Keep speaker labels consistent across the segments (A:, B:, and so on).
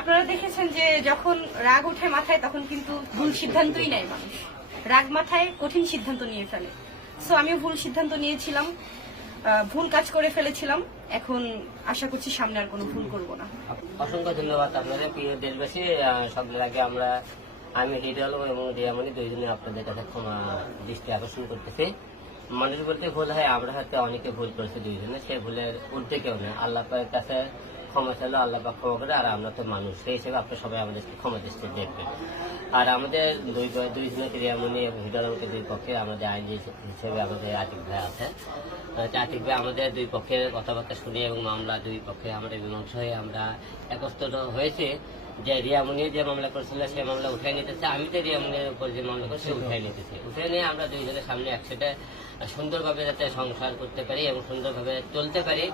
A: আপনারা দেখেছেন যে যখন রাগ ওঠে মাথায়, তখন কিন্তু ভুল সিদ্ধান্তই নেয় মানুষ। রাগ মাথায় কঠিন সিদ্ধান্ত নিয়ে ফেলে। সো আমিও ভুল সিদ্ধান্ত নিয়েছিলাম ভুল কাজ করে ফেলেছিলাম। এখন আশা করছি সামনে আর কোনো ভুল করব না।
B: অসংখ্য ধন্যবাদ আপনাদের, প্রিয় দেশবাসী। সকলের আগে আমরা, আমি হৃদয় এবং রিয়ামণি দুইজনে আপনাদের কাছে ক্ষমা দৃষ্টি আকর্ষণ করতেছি। মানুষ বলতে ভুল হয়, আমরা হয়তো অনেকে ভুল করেছি দুইজনে, সে ভুলের ঊর্ধ্বে কেউ না আল্লাহ কাছে ক্ষমা চাইলো আল্লাহ বা ক্ষমা করে, আর আমরা তো মানুষ। সেই হিসেবে আপনি সবাই আমাদেরকে ক্ষমা দৃষ্টি দেখবেন। আর আমাদের দুই দুইজনে রিয়ামণি এবং হিডালকে দুই পক্ষে আমাদের আইনজীবী হিসেবে আমাদের আতিক ভাই আছে। ভাই আমাদের দুই পক্ষের কথাবার্তা শুনে এবং মামলা দুই পক্ষে আমাদের মীমাংসা হয়ে আমরা একত্র হয়েছে। যে রিয়ামনি যে মামলা করেছিল সে মামলা উঠাই নিতেছে আমি তো রিয়ামনির উপর যে মামলা করছি সে উঠাই নিতেছি উঠে নিয়ে আমরা দুইজনের সামনে একসাথে সুন্দরভাবে যাতে সংসার করতে পারি এবং সুন্দরভাবে চলতে পারি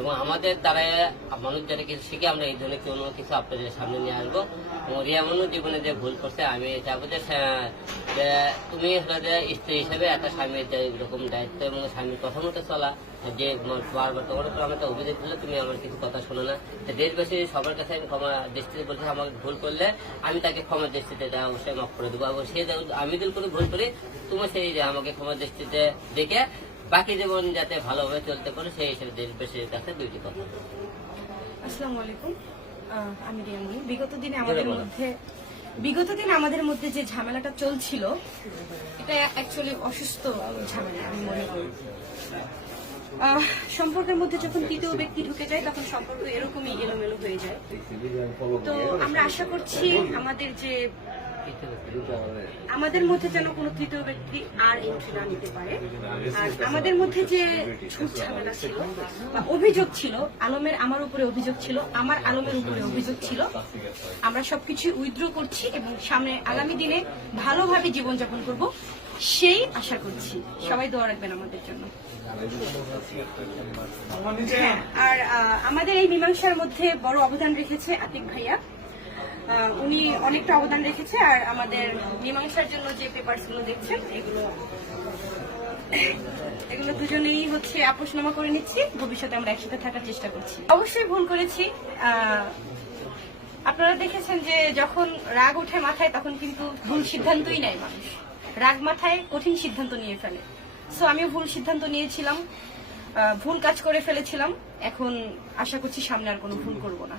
B: এবং আমাদের দ্বারা মানুষ যারা কিছু শিখে আমরা এই ধরনের কোনো কিছু আপনাদের সামনে নিয়ে আসব। এবং রিয়ামনু জীবনে যে ভুল করছে আমি চাবো যে তুমি যে স্ত্রী হিসেবে একটা স্বামীর যে এরকম দায়িত্ব এবং স্বামীর কথা মতো চলা যে বারবার তোমার উপর আমাকে অভিযোগ দিলে তুমি আমার কিছু কথা শোনো না। দেশবাসী সবার কাছে আমি ক্ষমা দৃষ্টিতে বলছি আমাকে ভুল করলে আমি তাকে ক্ষমা দৃষ্টিতে দেওয়া অবশ্যই মাফ করে দেবো। এবং সে আমি যদি কোনো ভুল করি তুমি সেই যে আমাকে ক্ষমা দৃষ্টিতে দেখে বাকি জীবন যাতে ভালোভাবে চলতে পারে সেই হিসেবে দেশবাসীর কাছে দুইটি কথা
A: আসসালামু আলাইকুম। আমি রিয়ামনি বিগত দিনে আমাদের মধ্যে বিগত দিন আমাদের মধ্যে যে ঝামেলাটা চলছিল এটা অ্যাকচুয়ালি অসুস্থ ঝামেলা আমি মনে করি। সম্পর্কের মধ্যে যখন তৃতীয় ব্যক্তি ঢুকে যায়, তখন সম্পর্ক এরকমই এলোমেলো হয়ে যায়। তো আমরা আশা করছি আমাদের যে, আমাদের মধ্যে যেন কোনো তৃতীয় ব্যক্তি আর এন্ট্রি না নিতে পারে। আর আমাদের মধ্যে যে ঝুট ঝামেলা ছিল, বা অভিযোগ ছিল, আলমের আমার উপরে অভিযোগ ছিল, আমার আলমের উপরে অভিযোগ ছিল, আমরা সবকিছু উইথড্র করছি এবং সামনে আগামী দিনে ভালোভাবে জীবনযাপন করব। সেই আশা করছি। সবাই দোয়া রাখবেন আমাদের জন্য। হ্যাঁ, আর আমাদের এই মীমাংসার মধ্যে বড় অবদান রেখেছে আতিক ভাইয়া। উনি অনেকটা অবদান রেখেছে আর আমাদের মীমাংসার জন্য যে পেপারসগুলো দেখছেন এগুলো এগুলো দুজনেই হচ্ছে আপোষনামা করে নিচ্ছি। ভবিষ্যতে আমরা একসাথে থাকার চেষ্টা করছি। অবশ্যই ভুল করেছি। আপনারা দেখেছেন যে যখন রাগ ওঠে মাথায় তখন কিন্তু ভুল সিদ্ধান্তই নেয় মানুষ। রাগ মাথায় কঠিন সিদ্ধান্ত নিয়ে ফেলে। সো আমিও ভুল সিদ্ধান্ত নিয়েছিলাম। ভুল কাজ করে ফেলেছিলাম। এখন আশা করছি সামনে আর কোনো ভুল করব না।